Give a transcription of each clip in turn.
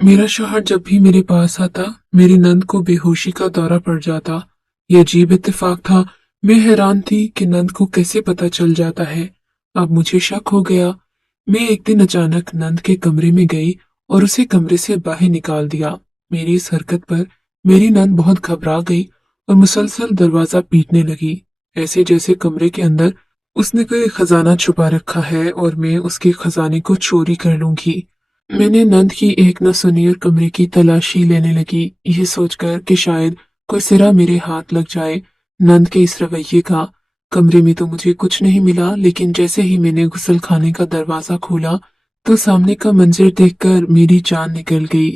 मेरा शौहर जब भी मेरे पास आता, मेरी नंद को बेहोशी का दौरा पड़ जाता। ये अजीब इत्तेफाक था। मैं हैरान थी कि नंद को कैसे पता चल जाता है। अब मुझे शक हो गया। मैं एक दिन अचानक नंद के कमरे में गई और उसे कमरे से बाहर निकाल दिया। मेरी इस हरकत पर मेरी नंद बहुत घबरा गई और मुसलसल दरवाजा पीटने लगी, ऐसे जैसे कमरे के अंदर उसने कोई खजाना छुपा रखा है और मैं उसके खजाने को चोरी कर लूंगी। मैंने नंद की एक न सुनी और कमरे की तलाशी लेने लगी, ये सोचकर कि शायद कोई सिरा मेरे हाथ लग जाए। नंद के इस रवैये का कमरे में तो मुझे कुछ नहीं मिला, लेकिन जैसे ही मैंने गुसल खाने का दरवाजा खोला तो सामने का मंजर देखकर मेरी जान निकल गई।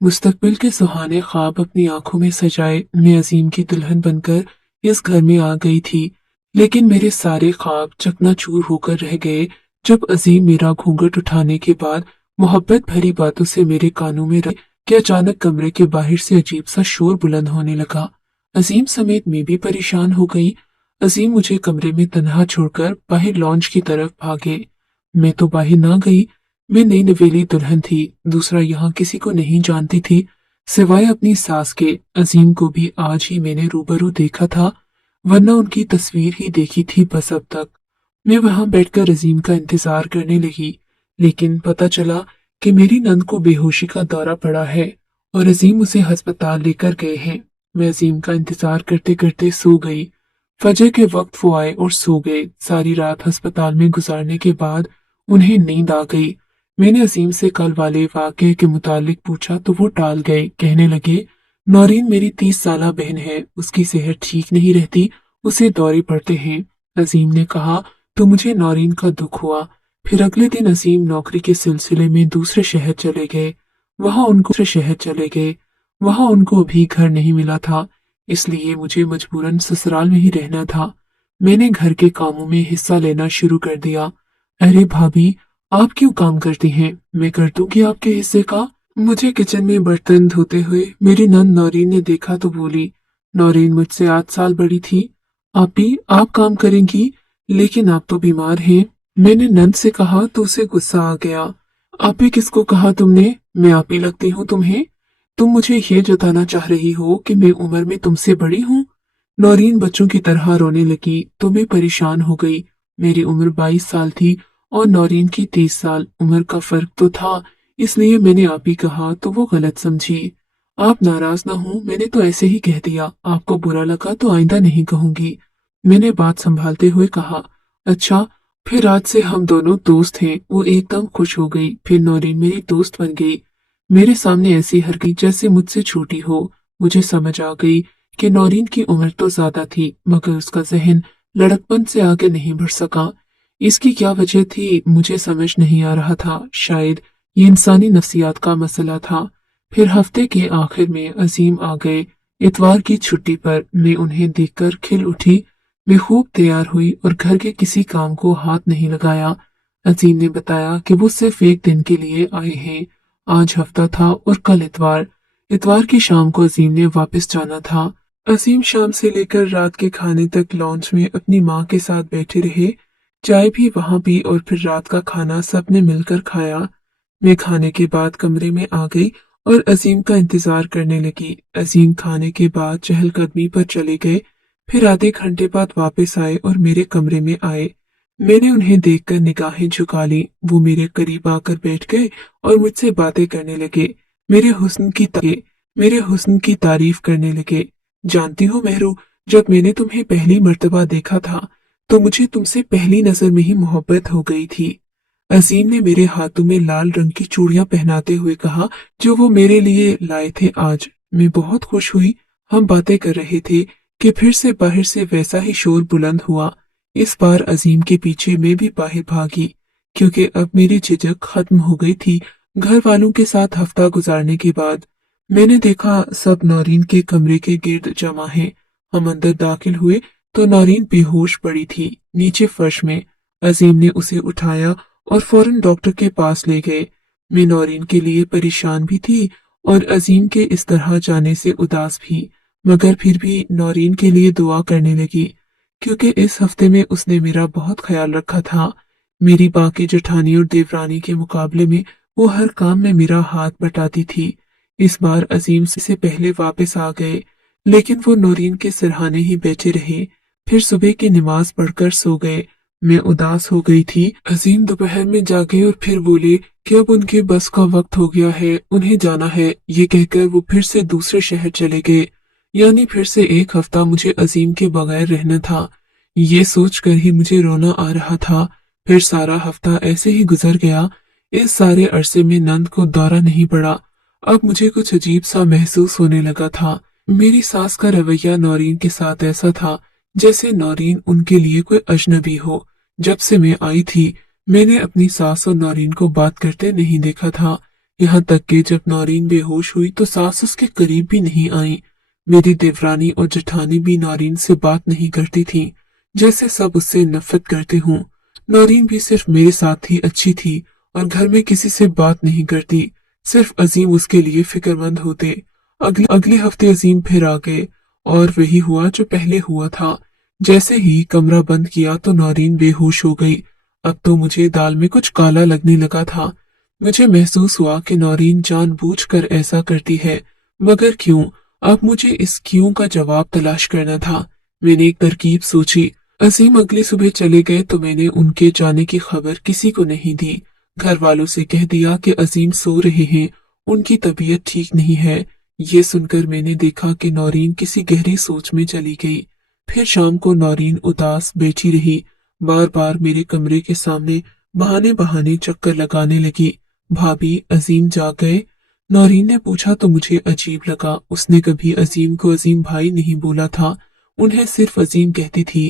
मुस्तकबिल के सुहाने ख्वाब अपनी आंखों में सजाए मैं अजीम की दुल्हन बनकर इस घर में आ गई थी। लेकिन मेरे सारे ख्वाब चकनाचूर होकर रह गए जब अजीम मेरा घूंघट उठाने के बाद मोहब्बत भरी बातों से मेरे कानों में रहे कि अचानक कमरे के बाहर से अजीब सा शोर बुलंद होने लगा। अजीम समेत मैं भी परेशान हो गई। अजीम मुझे कमरे में तन्हा छोड़कर बाहर लॉन्च की तरफ भागे। मैं तो बाहर ना गई। मैं नई नवेली दुल्हन थी, दूसरा यहाँ किसी को नहीं जानती थी सिवाय अपनी सास के। अजीम को भी आज ही मैंने रूबरू देखा था, वरना उनकी तस्वीर ही देखी थी बस अब तक। मैं वहां बैठकर अजीम का इंतजार करने लगी, लेकिन पता चला कि मेरी नंद को बेहोशी का दौरा पड़ा है और अजीम उसे अस्पताल लेकर गए हैं। मैं अजीम का इंतजार करते करते सो गई। फजर के वक्त वो आए और सो गए। सारी रात अस्पताल में गुजारने के बाद उन्हें नींद आ गई। मैंने अजीम से कल वाले वाकये के मुतालिक पूछा तो वो टाल गए। कहने लगे, नौरीन मेरी 30 साला बहन है, उसकी सेहत ठीक नहीं रहती, उसे दौरे पड़ते हैं। अजीम ने कहा तो मुझे नौरीन का दुख हुआ। फिर अगले दिन अजीम नौकरी के सिलसिले में दूसरे शहर चले गए। वहां उनको अभी घर नहीं मिला था, इसलिए मुझे मजबूरन ससुराल में ही रहना था। मैंने घर के कामों में हिस्सा लेना शुरू कर दिया। अरे भाभी, आप क्यों काम करती हैं? मैं कर दूंगी आपके हिस्से का। मुझे किचन में बर्तन धोते हुए मेरी नंद नौरीन ने देखा तो बोली। नौरीन मुझसे 8 साल बड़ी थी। आपी, आप काम करेंगी, लेकिन आप तो बीमार हैं। मैंने नंद से कहा तो उसे गुस्सा आ गया। आपी किसको कहा तुमने? मैं आपी लगती हूँ तुम्हें? तुम मुझे ये जताना चाह रही हो कि मैं उम्र में तुमसे बड़ी हूँ? नौरीन बच्चों की तरह रोने लगी तो मैं परेशान हो गई। मेरी उम्र 22 साल थी और नौरीन की 30 साल। उम्र का फर्क तो था, इसलिए मैंने आप ही कहा तो वो गलत समझी। आप नाराज ना हो, मैंने तो ऐसे ही कह दिया। आपको बुरा लगा तो आइंदा नहीं कहूंगी। मैंने बात संभालते हुए कहा। अच्छा, फिर आज से हम दोनों दोस्त हैं। वो एकदम खुश हो गई। फिर नौरीन मेरी दोस्त बन गई। मेरे सामने ऐसी हरकत जैसे मुझसे छोटी हो। मुझे समझ आ गई कि नौरीन की उम्र तो ज्यादा थी, मगर उसका जहन लड़कपन से आगे नहीं बढ़ सका। इसकी क्या वजह थी मुझे समझ नहीं आ रहा था। शायद ये इंसानी नफ्सियात का मसला था। फिर हफ्ते के आखिर में अजीम आ गए। इतवार की छुट्टी पर मैं उन्हें देखकर खिल उठी। मैं खूब तैयार हुई और घर के किसी काम को हाथ नहीं लगाया। अजीम ने बताया कि वो सिर्फ एक दिन के लिए आए हैं। आज हफ्ता था और कल इतवार। इतवार की शाम को अजीम ने वापस जाना था। अजीम शाम से लेकर रात के खाने तक लॉन्च में अपनी माँ के साथ बैठे रहे। चाय भी वहां पी और फिर रात का खाना सबने मिलकर खाया। मैं खाने के बाद कमरे में आ गई और अजीम का इंतजार करने लगी। अजीम खाने के बाद चहलकदमी पर चले गए। फिर आधे घंटे बाद वापस आए और मेरे कमरे में आए। मैंने उन्हें देखकर निगाहें झुका ली। वो मेरे करीब आकर बैठ गए और मुझसे बातें करने लगे। मेरे हुस्न की तारीफ करने लगे। जानती हो मेहरू, जब मैंने तुम्हें पहली मर्तबा देखा था तो मुझे तुमसे पहली नजर में ही मोहब्बत हो गई थी। अजीम ने मेरे हाथों में लाल रंग की चूड़ियां पहनाते हुए कहा, जो वो मेरे लिए लाए थे आज। मैं बहुत खुश हुई। हम बातें कर रहे थे कि फिर से बाहर से वैसा ही शोर बुलंद हुआ। इस बार अजीम के पीछे मैं भी बाहर भागी, क्योंकि अब मेरी झिझक खत्म हो गई थी। घर वालों के साथ हफ्ता गुजारने के बाद मैंने देखा सब नौरीन के कमरे के गिर्द जमा हैं। हम अंदर दाखिल हुए तो नौरीन बेहोश पड़ी थी नीचे फर्श में। अजीम ने उसे उठाया और फौरन डॉक्टर के पास ले गए। मैं नौरीन के लिए परेशान भी थी और अजीम के इस तरह जाने से उदास भी, मगर फिर भी नौरीन के लिए दुआ करने लगी, क्योंकि इस हफ्ते में उसने मेरा बहुत ख्याल रखा था। मेरी बाकी जेठानी और देवरानी के मुकाबले में वो हर काम में मेरा हाथ बटाती थी। इस बार अजीम से पहले वापस आ गए, लेकिन वो नौरीन के सिरहाने ही बैठे रहे। फिर सुबह की नमाज पढ़कर सो गए। मैं उदास हो गई थी। अजीम दोपहर में जागे और फिर बोले कि अब उनके बस का वक्त हो गया है, उन्हें जाना है। ये कहकर वो फिर से दूसरे शहर चले गए। यानी फिर से एक हफ्ता मुझे अजीम के बगैर रहना था। ये सोचकर ही मुझे रोना आ रहा था। फिर सारा हफ्ता ऐसे ही गुजर गया। इस सारे अरसे में नंद को दौरा नहीं पड़ा। अब मुझे कुछ अजीब सा महसूस होने लगा था। मेरी सास का रवैया नौरीन के साथ ऐसा था जैसे नौरीन उनके लिए कोई अजनबी हो। जब से मैं आई थी, मैंने अपनी सास और नौरीन को बात करते नहीं देखा था। यहाँ तक कि जब नौरीन बेहोश हुई तो सास उसके करीब भी नहीं आई। मेरी देवरानी और जेठानी भी नौरीन से बात नहीं करती थी, जैसे सब उससे नफरत करते हों। नौरीन भी सिर्फ मेरे साथ ही अच्छी थी और घर में किसी से बात नहीं करती। सिर्फ अजीम उसके लिए फिक्रमंद होते। अगले हफ्ते अजीम फिर आ गए और वही हुआ जो पहले हुआ था। जैसे ही कमरा बंद किया तो नौरीन बेहोश हो गई। अब तो मुझे दाल में कुछ काला लगने लगा था। मुझे महसूस हुआ कि नौरीन जानबूझकर ऐसा करती है, मगर क्यों? अब मुझे इस क्यों का जवाब तलाश करना था। मैंने एक तरकीब सोची। अजीम अगली सुबह चले गए तो मैंने उनके जाने की खबर किसी को नहीं दी। घर वालों से कह दिया कि अजीम सो रहे हैं, उनकी तबीयत ठीक नहीं है। ये सुनकर मैंने देखा कि नौरीन किसी गहरी सोच में चली गई। फिर शाम को नौरीन उदास बैठी रही, बार बार मेरे कमरे के सामने बहाने बहाने चक्कर लगाने लगी। भाभी, अजीम जाग गए? नौरीन ने पूछा तो मुझे अजीब लगा। उसने कभी अजीम को अजीम भाई नहीं बोला था, उन्हें सिर्फ अजीम कहती थी।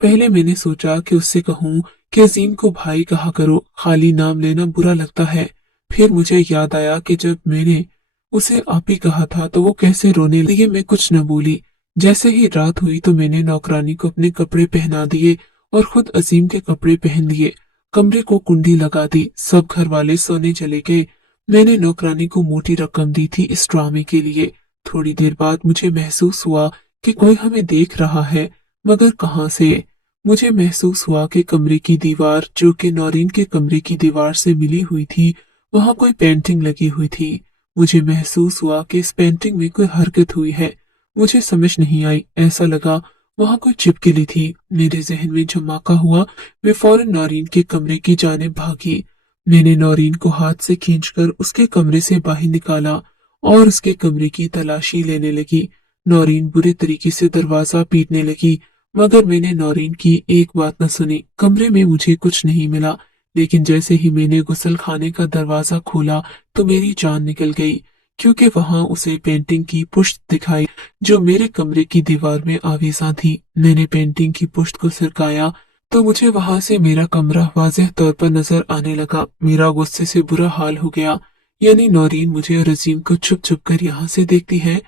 पहले मैंने सोचा कि उससे कहूँ कि अजीम को भाई कहा करो, खाली नाम लेना बुरा लगता है। फिर मुझे याद आया कि जब मैंने उसे आप ही कहा था तो वो कैसे रोने लगी। मैं कुछ न बोली। जैसे ही रात हुई तो मैंने नौकरानी को अपने कपड़े पहना दिए और खुद अजीम के कपड़े पहन लिए। कमरे को कुंडी लगा दी। सब घर वाले सोने चले गए। मैंने नौकरानी को मोटी रकम दी थी इस ड्रामे के लिए। थोड़ी देर बाद मुझे महसूस हुआ कि कोई हमें देख रहा है, मगर कहाँ से? मुझे महसूस हुआ कि कमरे की दीवार, जो कि नौरीन के कमरे की दीवार से मिली हुई थी, वहाँ कोई पेंटिंग लगी हुई थी। मुझे महसूस हुआ कि इस पेंटिंग में कोई हरकत हुई है। मुझे समझ नहीं आई, ऐसा लगा वहाँ कोई चिपकली थी। मेरे जहन में झमाका हुआ। मैं फौरन नौरीन के कमरे की जानिब भागी। मैंने नौरीन को हाथ से खींचकर उसके कमरे से बाहर निकाला और उसके कमरे की तलाशी लेने लगी। नौरीन बुरे तरीके से दरवाजा पीटने लगी, मगर मैंने नौरीन की एक बात न सुनी। कमरे में मुझे कुछ नहीं मिला, लेकिन जैसे ही मैंने गुसल खाने का दरवाजा खोला तो मेरी जान निकल गई, क्योंकि वहां उसे पेंटिंग की पुश्त दिखाई जो मेरे कमरे की दीवार में आवीजा थी। मैंने पेंटिंग की पुश्त को सरकाया तो मुझे वहां से मेरा कमरा वाज़ेह तौर पर नजर आने लगा। मेरा गुस्से से बुरा हाल हो गया। यानी नौरीन मुझे और अजीम को छुप छुप कर यहाँ से देखती है।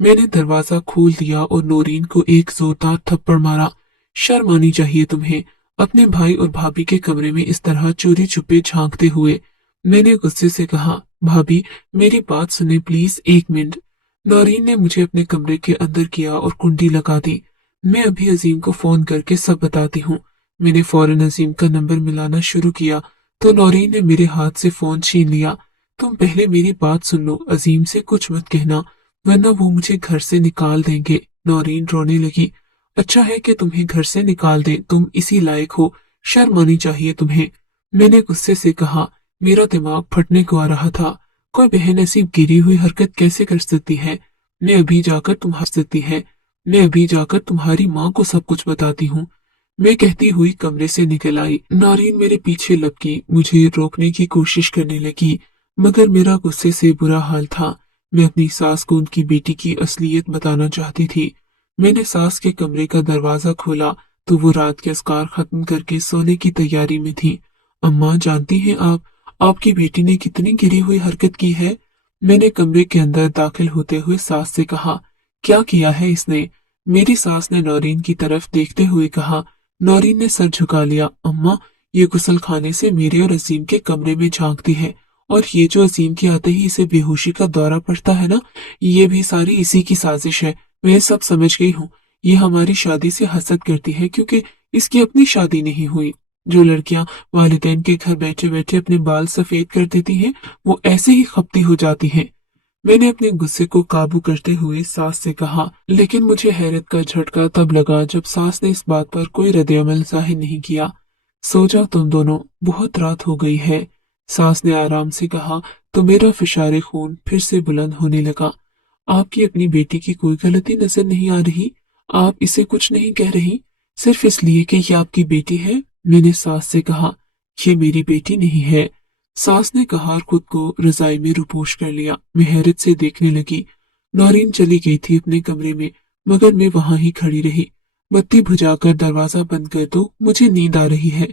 मैंने दरवाजा खोल दिया और नौरीन को एक जोरदार थप्पड़ मारा। शर्म आनी चाहिए तुम्हें, अपने भाई और भाभी के कमरे में इस तरह चोरी छुपे झांकते हुए। मैंने गुस्से से कहा, भाभी मेरी बात सुने प्लीज, 1 मिनट। नौरीन ने मुझे अपने कमरे के अंदर किया और कुंडी लगा दी। मैं अभी अजीम को फोन करके सब बताती हूँ। मैंने फौरन अजीम का नंबर मिलाना शुरू किया तो नौरीन ने मेरे हाथ से फोन छीन लिया। तुम पहले मेरी बात सुन लो, अजीम से कुछ मत कहना, वरना वो मुझे घर से निकाल देंगे। नौरीन रोने लगी। अच्छा है कि तुम्हें घर से निकाल दे, तुम इसी लायक हो, शर्म आनी चाहिए तुम्हें। मैंने गुस्से से कहा। मेरा दिमाग फटने को आ रहा था। कोई बहन ऐसी गिरी हुई हरकत कैसे कर सकती है? मैं अभी जाकर तुम्हारी माँ को सब कुछ बताती हूँ, मैं कहती हुई कमरे से निकल आई। नारीन मेरे पीछे लपकी, मुझे रोकने की कोशिश करने लगी, मगर मेरा गुस्से से बुरा हाल था। मैं अपनी सास को उनकी बेटी की असलियत बताना चाहती थी। मैंने सास के कमरे का दरवाजा खोला तो वो रात के अस्कार खत्म करके सोने की तैयारी में थी। अम्मा, जानती हैं आपकी बेटी ने कितनी गिरी हुई हरकत की है? मैंने कमरे के अंदर दाखिल होते हुए सास से कहा। क्या किया है इसने? मेरी सास ने नौरीन की तरफ देखते हुए कहा। नौरीन ने सर झुका लिया। अम्मा, ये गुसल खाने से मेरे और अजीम के कमरे में झांकती है, और ये जो अजीम के आते ही इसे बेहोशी का दौरा पड़ता है ना, ये भी सारी इसी की साजिश है। मैं सब समझ गई हूँ। ये हमारी शादी से हसद करती है क्योंकि इसकी अपनी शादी नहीं हुई। जो लड़कियां वालिदैन के घर बैठे बैठे अपने बाल सफेद कर देती हैं, वो ऐसे ही खपती हो जाती हैं। मैंने अपने गुस्से को काबू करते हुए सास से कहा, लेकिन मुझे हैरत का झटका तब लगा जब सास ने इस बात पर कोई रद्द-ए-अमल जाहिर नहीं किया। सो जाओ तुम दोनों, बहुत रात हो गई है। सास ने आराम से कहा तो मेरा फिशारे खून फिर से बुलंद होने लगा। आपकी अपनी बेटी की कोई गलती नजर नहीं आ रही? आप इसे कुछ नहीं कह रही, सिर्फ इसलिए कि ये आपकी बेटी है? मैंने सास से कहा, ये मेरी बेटी नहीं है। सास ने कहा और खुद को रजाई में रुपोश कर लिया। मैं हैरत से देखने लगी। नौरीन चली गई थी अपने कमरे में, मगर मैं वहां ही खड़ी रही। बत्ती बुझाकर दरवाजा बंद कर दो, मुझे नींद आ रही है।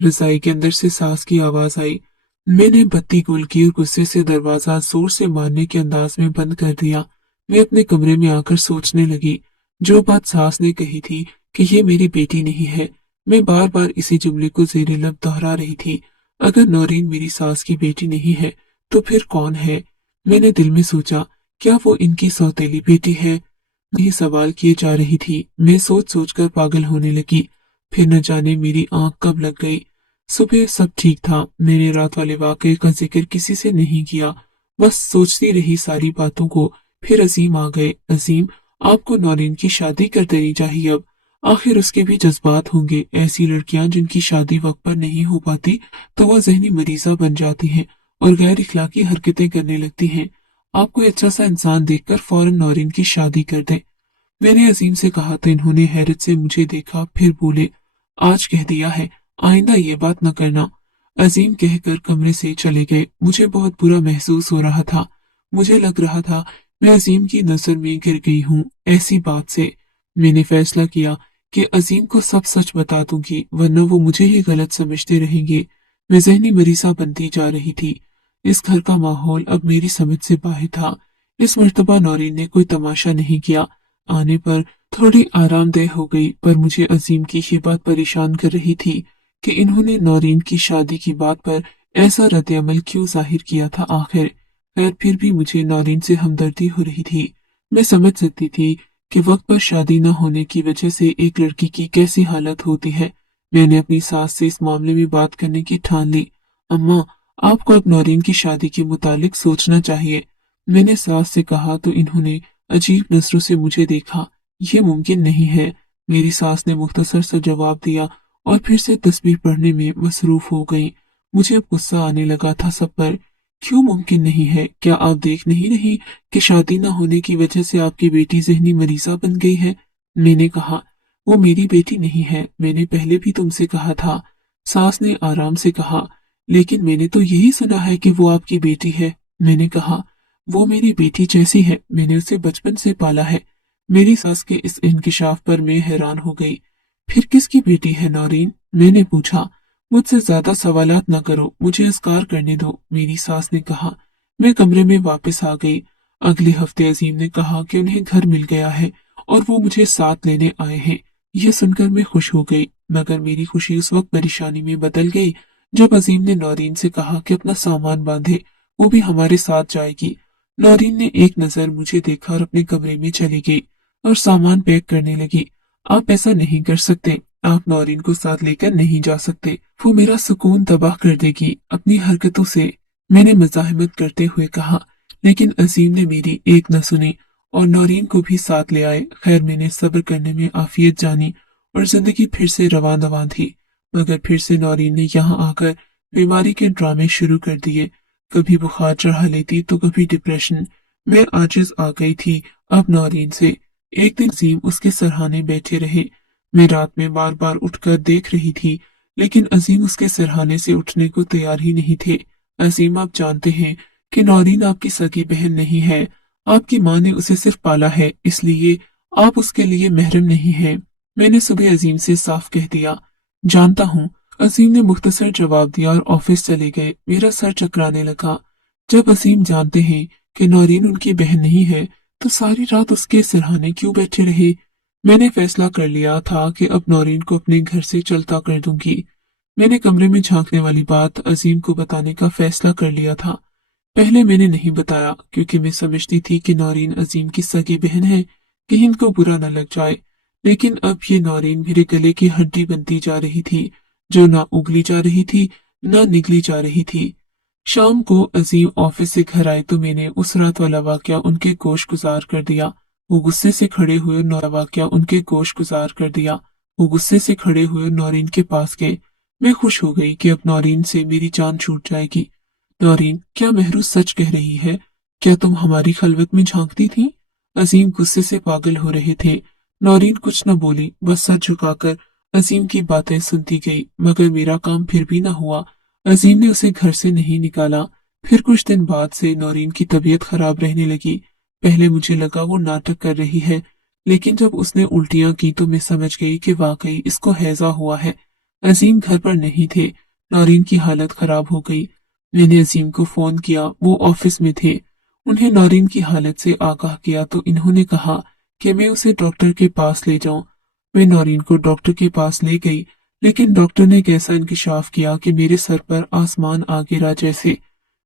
रजाई के अंदर से सास की आवाज आई। मैंने बत्ती गुल की और गुस्से से दरवाजा जोर से मारने के अंदाज में बंद कर दिया। मैं अपने कमरे में आकर सोचने लगी, जो बात सास ने कही थी कि ये मेरी बेटी नहीं है, मैं बार बार इसी जुमले को ज़ेरे लब दोहरा रही थी। अगर नौरीन मेरी सास की बेटी नहीं है तो फिर कौन है? मैंने दिल में सोचा, क्या वो इनकी सौतेली बेटी है? ये सवाल किए जा रही थी। मैं सोच सोच कर पागल होने लगी। फिर न जाने मेरी आंख कब लग गई। सुबह सब ठीक था। मैंने रात वाले वाकये का जिक्र किसी से नहीं किया, बस सोचती रही सारी बातों को। फिर अजीम आ गए। अजीम, आपको नौरीन की शादी कर देनी चाहिए अब। आखिर उसके भी जज्बात होंगे। ऐसी लड़कियां जिनकी शादी वक्त पर नहीं हो पाती तो वो जहनी मरीजा बन जाती हैं और गैर इखलाकी हरकतें करने लगती हैं। आप कोई अच्छा सा इंसान देखकर फौरन नौरीन की शादी कर दें। मैंने अजीम से कहा तो इन्होंने हैरत से मुझे देखा, फिर बोले, आज कह दिया है, आइंदा ये बात न करना। अजीम कहकर कमरे से चले गए। मुझे बहुत बुरा महसूस हो रहा था। मुझे लग रहा था मैं अजीम की नजर में गिर गई हूँ। ऐसी बात से मैंने फैसला किया कि अजीम को सब सच बता दूंगी, वरना वो मुझे ही गलत समझते रहेंगे। मैं जहनी मरीजा बनती जा रही थी। इस घर का माहौल अब मेरी समझ से बाहर था। इस मर्तबा नौरीन ने कोई तमाशा नहीं किया। आने पर थोड़ी आरामदेह हो गई, पर मुझे अजीम की ये बात परेशान कर रही थी कि इन्होंने नौरीन की शादी की बात पर ऐसा रद्द-ए-अमल क्यों जाहिर किया था आखिर। खैर, फिर भी मुझे नौरीन से हमदर्दी हो रही थी। मैं समझ सकती थी कि वक्त पर शादी न होने की वजह से एक लड़की की कैसी हालत होती है। मैंने अपनी सास से इस मामले में बात करने की ठान ली। अम्मा, आपको अब नौरीन की शादी के मुतालिक सोचना चाहिए। मैंने सास से कहा तो इन्होंने अजीब नजरों से मुझे देखा। ये मुमकिन नहीं है, मेरी सास ने मुख्तसर सा जवाब दिया और फिर से तस्बीह पढ़ने में मसरूफ हो गई। मुझे अब गुस्सा आने लगा था सब पर। क्यों मुमकिन नहीं है? क्या आप देख नहीं रही कि शादी न होने की वजह से आपकी बेटी जहनी मरीजा बन गई है? मैंने कहा, वो मेरी बेटी नहीं है, मैंने पहले भी तुमसे कहा था। सास ने आराम से कहा, लेकिन मैंने तो यही सुना है कि वो आपकी बेटी है। मैंने कहा, वो मेरी बेटी जैसी है, मैंने उसे बचपन से पाला है। मेरी सास के इस इंकिशाफ पर मैं हैरान हो गई। फिर किसकी बेटी है नौरीन? मैंने पूछा। मुझसे ज्यादा सवालात न करो, मुझे अस्कार करने दो, मेरी सास ने कहा। मैं कमरे में वापस आ गई। अगले हफ्ते अजीम ने कहा कि उन्हें घर मिल गया है और वो मुझे साथ लेने आए हैं। यह सुनकर मैं खुश हो गई, मगर मेरी खुशी उस वक्त परेशानी में बदल गई जब अजीम ने नौरीन से कहा कि अपना सामान बांधे, वो भी हमारे साथ जाएगी। नौरीन ने एक नजर मुझे देखा और अपने कमरे में चली गई और सामान पैक करने लगी। आप ऐसा नहीं कर सकते, आप नौरीन को साथ लेकर नहीं जा सकते, वो मेरा सुकून तबाह कर देगी अपनी हरकतों से, मैंने मज़ाहिमत करते हुए कहा। लेकिन अजीम ने मेरी एक न सुनी और नौरीन को भी साथ ले आए। खैर, मैंने सब्र करने में आफियत जानी और जिंदगी फिर से रवां दवां थी। मगर फिर से नौरीन ने यहाँ आकर बीमारी के ड्रामे शुरू कर दिए। कभी बुखार चढ़ा लेती तो कभी डिप्रेशन। मैं आजिज आ गई थी अब नौरीन से। एक दिन अजीम उसके सरहाने बैठे रहे। मैं रात में बार बार उठकर देख रही थी, लेकिन अजीम उसके सरहाने से उठने को तैयार ही नहीं थे। अजीम, आप जानते हैं कि नौरीन आपकी सगी बहन नहीं है। आपकी माँ ने उसे सिर्फ पाला है, इसलिए आप उसके लिए महरम नहीं हैं। मैंने सुबह अजीम से साफ कह दिया। जानता हूँ, अजीम ने मुख्तसर जवाब दिया और ऑफिस चले गए। मेरा सर चकराने लगा। जब अजीम जानते हैं कि नौरीन उनकी बहन नहीं है तो सारी रात उसके सिरहाने क्यों बैठे रहे? मैंने फैसला कर लिया था कि अब नौरीन को अपने घर से चलता कर दूंगी। मैंने कमरे में झांकने वाली बात अजीम को बताने का फैसला कर लिया था। पहले मैंने नहीं बताया क्योंकि मैं समझती थी कि नौरीन अजीम की सगी बहन है, कहीं इनको बुरा न लग जाए। लेकिन अब ये नौरीन मेरे गले की हड्डी बनती जा रही थी। जो ना उगली जा रही थी ना निगली जा रही थी। शाम को अजीम ऑफिस से घर आए तो मैंने उस रात वाला वाकया उनके गोश गुजार कर दिया। वो गुस्से से खड़े हुए नौरीन के पास गए। मैं खुश हो गई कि अब नौरीन से मेरी जान छूट जाएगी। नौरीन, क्या महरू सच कह रही है? क्या तुम हमारी खलवत में झांकती थी? अजीम गुस्से से पागल हो रहे थे। नौरीन कुछ न बोली, बस सर झुकाकर अजीम की बातें सुनती गई। मगर मेरा काम फिर भी न हुआ। अजीम ने उसे घर से नहीं निकाला। फिर कुछ दिन बाद से नौरीन की तबीयत खराब रहने लगी। पहले मुझे लगा वो नाटक कर रही है, लेकिन जब उसने उल्टियां की तो मैं समझ गई कि वाकई इसको हैजा हुआ है। अजीम घर पर नहीं थे। नौरीन की हालत खराब हो गई। मैंने अजीम को फोन किया, वो ऑफिस में थे। उन्हें नौरीन की हालत से आगाह किया तो इन्होंने कहा कि मैं उसे डॉक्टर के पास ले जाऊं। मैं नौरीन को डॉक्टर के पास ले गई, लेकिन डॉक्टर ने कैसा इंकशाफ किया कि मेरे सर पर आसमान आ गिरा जैसे।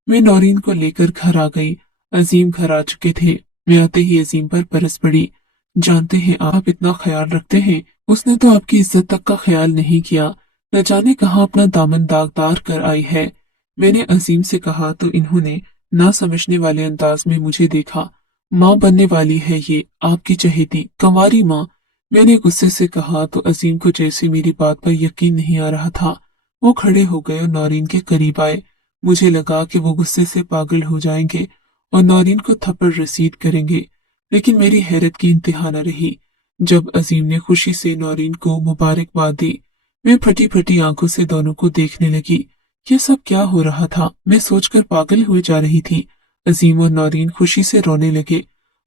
मैं नौरीन को लेकर घर आ गई। अजीम घर आ चुके थे। मैं आते ही अजीम पर बरस पड़ी। जानते हैं, आप इतना ख्याल रखते हैं, उसने तो आपकी इज्जत तक का ख्याल नहीं किया। न जाने कहाँ अपना दामन दागदार कर आई है। मैंने अजीम से कहा तो इन्होंने ना समझने वाले अंदाज में मुझे देखा। माँ बनने वाली है ये, आपकी चहेती कंवारी माँ। मैंने गुस्से से कहा तो अजीम को जैसे मेरी बात पर यकीन नहीं आ रहा था। वो खड़े हो गए और नौरीन के करीब आए। मुझे लगा कि वो गुस्से से पागल हो जाएंगे और नौरीन को थप्पड़ रसीद करेंगे, लेकिन मेरी हैरत की इंतहा न रही जब अजीम ने खुशी से नौरीन को मुबारकबाद दी। मैं फटी फटी आंखों से दोनों को देखने लगी। ये सब क्या हो रहा था? मैं सोचकर पागल हुए जा रही थी। अजीम और नौरीन खुशी से रोने लगे।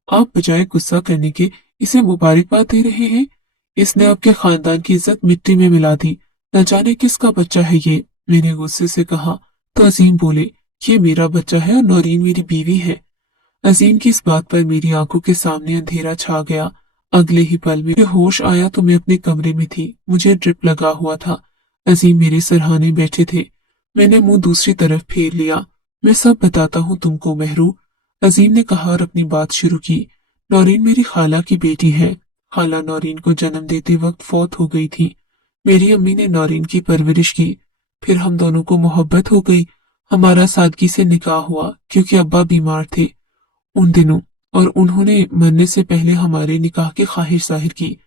आप बजाय गुस्सा करने के इसे मुबारकबाद दे रहे हैं? इसने आपके खानदान की इज्जत मिट्टी में मिला दी। न जाने किसका बच्चा है ये, मैंने गुस्से से कहा तो अजीम बोले, ये मेरा बच्चा है और नौरीन मेरी बीवी है। अजीम की इस बात पर मेरी आंखों के सामने अंधेरा छा गया। अगले ही पल में होश आया तो मैं अपने कमरे में थी। मुझे ड्रिप लगा हुआ था। अजीम मेरे सरहाने बैठे थे। मैंने मुंह दूसरी तरफ फेर लिया। मैं सब बताता हूँ तुमको महरू, अजीम ने कहा और अपनी बात शुरू की। नौरीन मेरी खाला की बेटी है। खाला नौरीन को जन्म देते वक्त फौत हो गई थी। मेरी अम्मी ने नौरीन की परवरिश की। फिर हम दोनों को मोहब्बत हो गई। हमारा सादगी से निकाह हुआ क्योंकि अब्बा बीमार थे उन दिनों, और उन्होंने मरने से पहले हमारे निकाह की ख्वाहिश जाहिर की।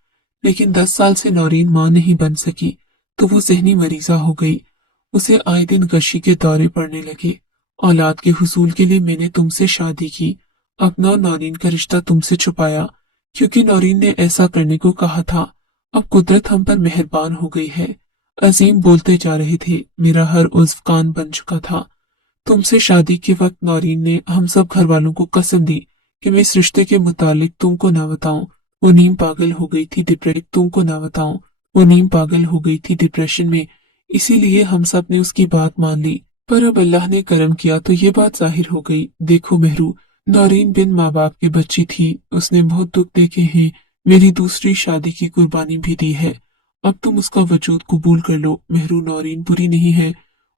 लेकिन 10 साल से नौरीन मां नहीं बन सकी तो वो ज़हनी मरीजा हो गई। उसे आए दिन गशी के दौरे पड़ने लगे। औलाद के हुसूल के लिए मैंने तुमसे शादी की। अपना और नौरीन का रिश्ता तुमसे छुपाया क्योंकि नौरीन ने ऐसा करने को कहा था। अब कुदरत हम पर मेहरबान हो गई है। अजीम बोलते जा रहे थे। मेरा हर उज़्व कान बन चुका था। तुमसे शादी के वक्त नौरीन ने हम सब घर वालों को कसम दी कि मैं इस रिश्ते के मुतालिक तुमको ना बताऊं। वो नीम पागल हो गई थी डिप्रेशन में, इसीलिए हम सब ने उसकी बात मान ली। पर अब अल्लाह ने करम किया तो ये बात जाहिर हो गई। देखो महरू, नौरीन बिन माँ बाप की बच्ची थी। उसने बहुत दुख देखे हैं। मेरी दूसरी शादी की कुर्बानी भी दी है। अब तुम उसका वजूद कबूल कर लो। महरू, नौरीन बुरी नहीं है।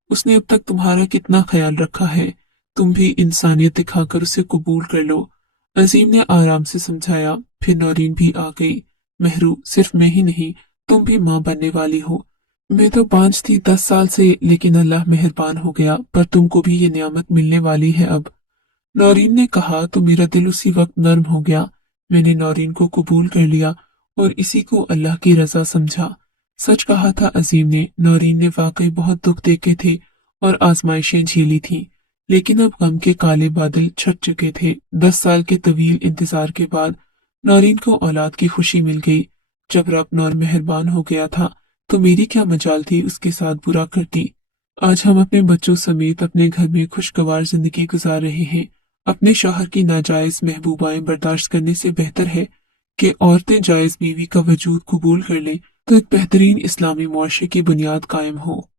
उसने अब तक तुम्हारा कितना ख्याल रखा है। तुम भी इंसानियत दिखाकर उसे कबूल कर लो। अजीम ने आराम से समझाया। फिर नौरीन भी आ गई। महरू, सिर्फ मैं ही नहीं, तुम भी माँ बनने वाली हो। मैं तो बांझ थी 10 साल से, लेकिन अल्लाह मेहरबान हो गया, पर तुमको भी ये नियामत मिलने वाली है अब। नौरीन ने कहा तो मेरा दिल उसी वक्त नर्म हो गया। मैंने नौरीन को कबूल कर लिया और इसी को अल्लाह की रजा समझा। सच कहा था अजीम ने। नौरीन ने वाकई बहुत दुख देखे थे और आजमाइशें झेली थी, लेकिन अब गम के काले बादल छट चुके थे। 10 साल के तवील इंतजार के बाद नौरीन को औलाद की खुशी मिल गई। जब रब नौर मेहरबान हो गया था तो मेरी क्या मजाल थी उसके साथ बुरा करती। आज हम अपने बच्चों समेत अपने घर में खुशगवार जिंदगी गुजार रहे हैं। अपने शौहर की नाजायज महबूबाएं बर्दाश्त करने से बेहतर है कि औरतें जायज बीवी का वजूद कबूल कर लें तो एक बेहतरीन इस्लामी मुआशरे की बुनियाद कायम हो।